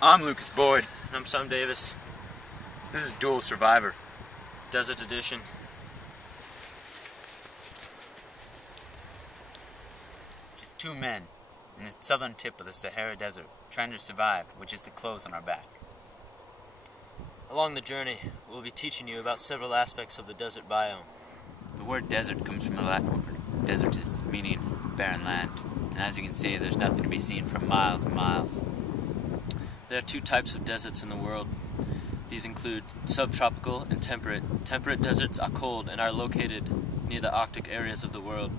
I'm Lucas Boyd. And I'm Sam Davis. This is Dual Survivor. Desert Edition. Just two men in the southern tip of the Sahara Desert trying to survive with just the clothes on our back. Along the journey, we'll be teaching you about several aspects of the desert biome. The word desert comes from the Latin word desertus, meaning barren land. And as you can see, there's nothing to be seen for miles and miles. There are two types of deserts in the world. These include subtropical and temperate. Temperate deserts are cold and are located near the Arctic areas of the world.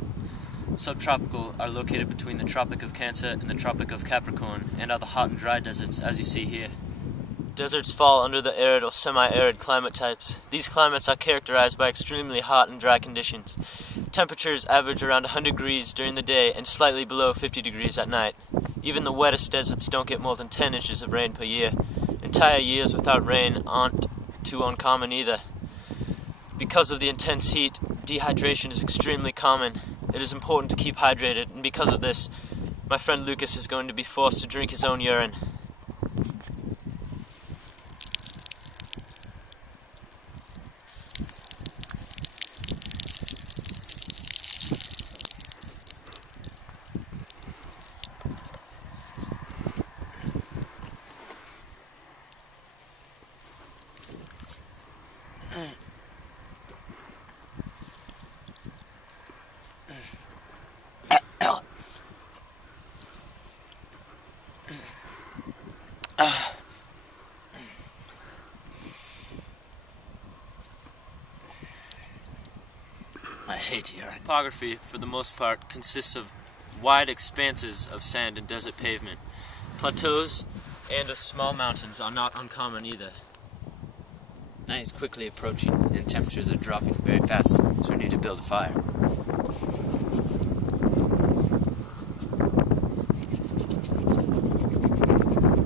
Subtropical are located between the Tropic of Cancer and the Tropic of Capricorn and are the hot and dry deserts, as you see here. Deserts fall under the arid or semi-arid climate types. These climates are characterized by extremely hot and dry conditions. Temperatures average around 100 degrees during the day and slightly below 50 degrees at night. Even the wettest deserts don't get more than 10 inches of rain per year. Entire years without rain aren't too uncommon either. Because of the intense heat, dehydration is extremely common. It is important to keep hydrated, and because of this, my friend Lucas is going to be forced to drink his own urine. I hate urine. Topography, for the most part, consists of wide expanses of sand and desert pavement. Plateaus and of small mountains are not uncommon either. Night is quickly approaching and temperatures are dropping very fast, so we need to build a fire.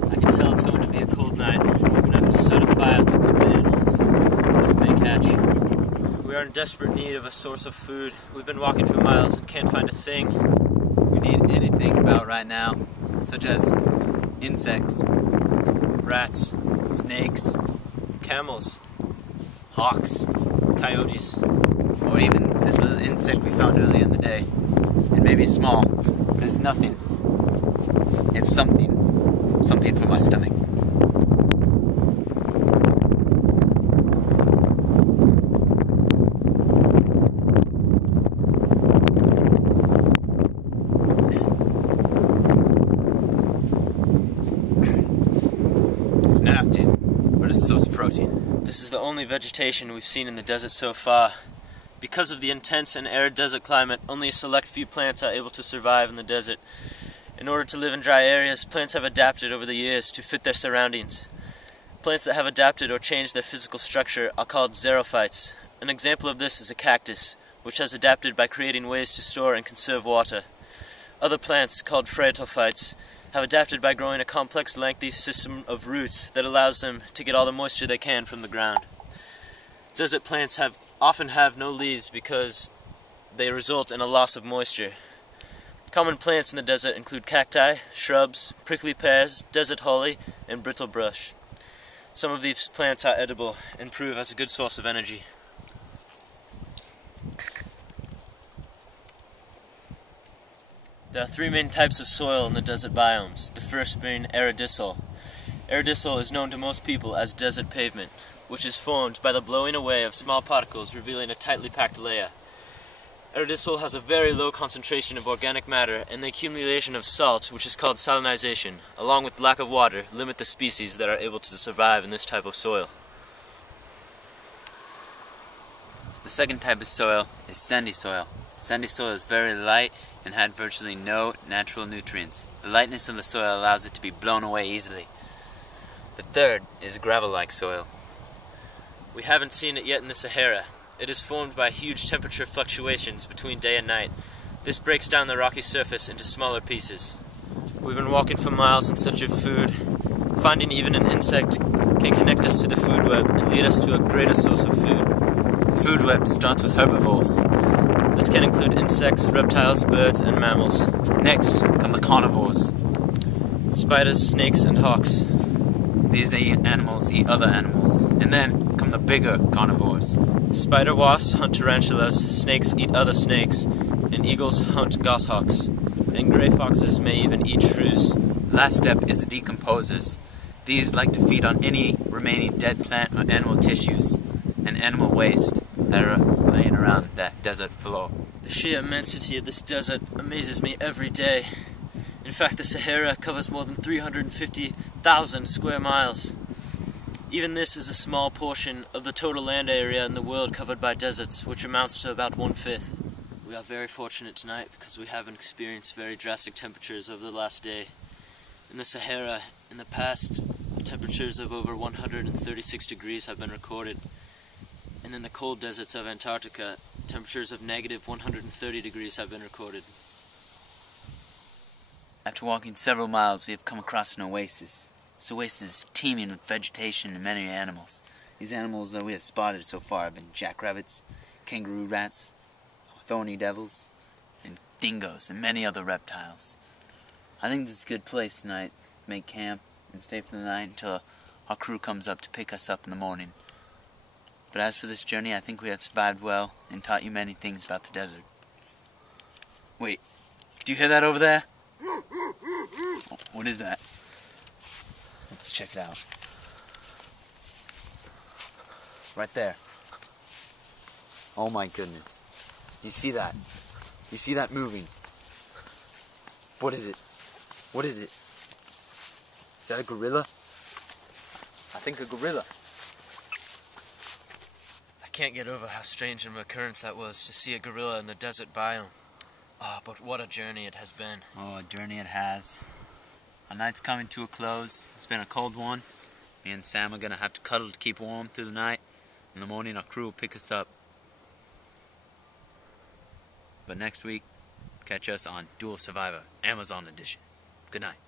I can tell it's going to be a cold night. We're going to have to start a fire to cook the animals that we may catch. We are in desperate need of a source of food. We've been walking for miles and can't find a thing. We need anything about right now, such as insects, Rats, snakes, camels, hawks, coyotes. or even this little insect we found earlier in the day. It may be small, but it's nothing. It's something. Something for my stomach. It's nasty, but it's so protein. This is the only vegetation we've seen in the desert so far. Because of the intense and arid desert climate, only a select few plants are able to survive in the desert. In order to live in dry areas, plants have adapted over the years to fit their surroundings. Plants that have adapted or changed their physical structure are called xerophytes. An example of this is a cactus, which has adapted by creating ways to store and conserve water. Other plants, called phragophytes, have adapted by growing a complex, lengthy system of roots that allows them to get all the moisture they can from the ground. Desert plants often have no leaves because they result in a loss of moisture. Common plants in the desert include cacti, shrubs, prickly pears, desert holly, and brittlebrush. Some of these plants are edible and prove as a good source of energy. There are three main types of soil in the desert biomes, the first being aridisol. Aridisol is known to most people as desert pavement, which is formed by the blowing away of small particles revealing a tightly packed layer. Aridisol has a very low concentration of organic matter, and the accumulation of salt, which is called salinization, along with lack of water, limit the species that are able to survive in this type of soil. The second type of soil is sandy soil. Sandy soil is very light and had virtually no natural nutrients. The lightness of the soil allows it to be blown away easily. The third is gravel-like soil. We haven't seen it yet in the Sahara. It is formed by huge temperature fluctuations between day and night. This breaks down the rocky surface into smaller pieces. We've been walking for miles in search of food. Finding even an insect can connect us to the food web and lead us to a greater source of food. The food web starts with herbivores. This can include insects, reptiles, birds, and mammals. Next come the carnivores. Spiders, snakes, and hawks. These animals eat other animals. And then come the bigger carnivores. Spider wasps hunt tarantulas, snakes eat other snakes, and eagles hunt goshawks. And gray foxes may even eat shrews. Last step is the decomposers. These like to feed on any remaining dead plant or animal tissues and animal waste that are laying around that desert floor. The sheer immensity of this desert amazes me every day. In fact, the Sahara covers more than 350,000 square miles. Even this is a small portion of the total land area in the world covered by deserts, which amounts to about 1/5. We are very fortunate tonight because we haven't experienced very drastic temperatures over the last day. In the Sahara, in the past, temperatures of over 136 degrees have been recorded. And in the cold deserts of Antarctica, temperatures of negative 130 degrees have been recorded. After walking several miles, we have come across an oasis. This oasis is teeming with vegetation and many animals. These animals that we have spotted so far have been jackrabbits, kangaroo rats, thorny devils, and dingoes, and many other reptiles. I think this is a good place tonight to make camp and stay for the night until our crew comes up to pick us up in the morning. But as for this journey, I think we have survived well and taught you many things about the desert. Wait, do you hear that over there? What is that? Let's check it out. Right there. Oh my goodness. You see that? You see that moving? What is it? What is it? Is that a gorilla? I think a gorilla. I can't get over how strange an occurrence that was to see a gorilla in the desert biome. But what a journey it has been. Oh, a journey it has. Our night's coming to a close. It's been a cold one. Me and Sam are going to have to cuddle to keep warm through the night. In the morning, our crew will pick us up. But next week, catch us on Dual Survivor, Amazon Edition. Good night.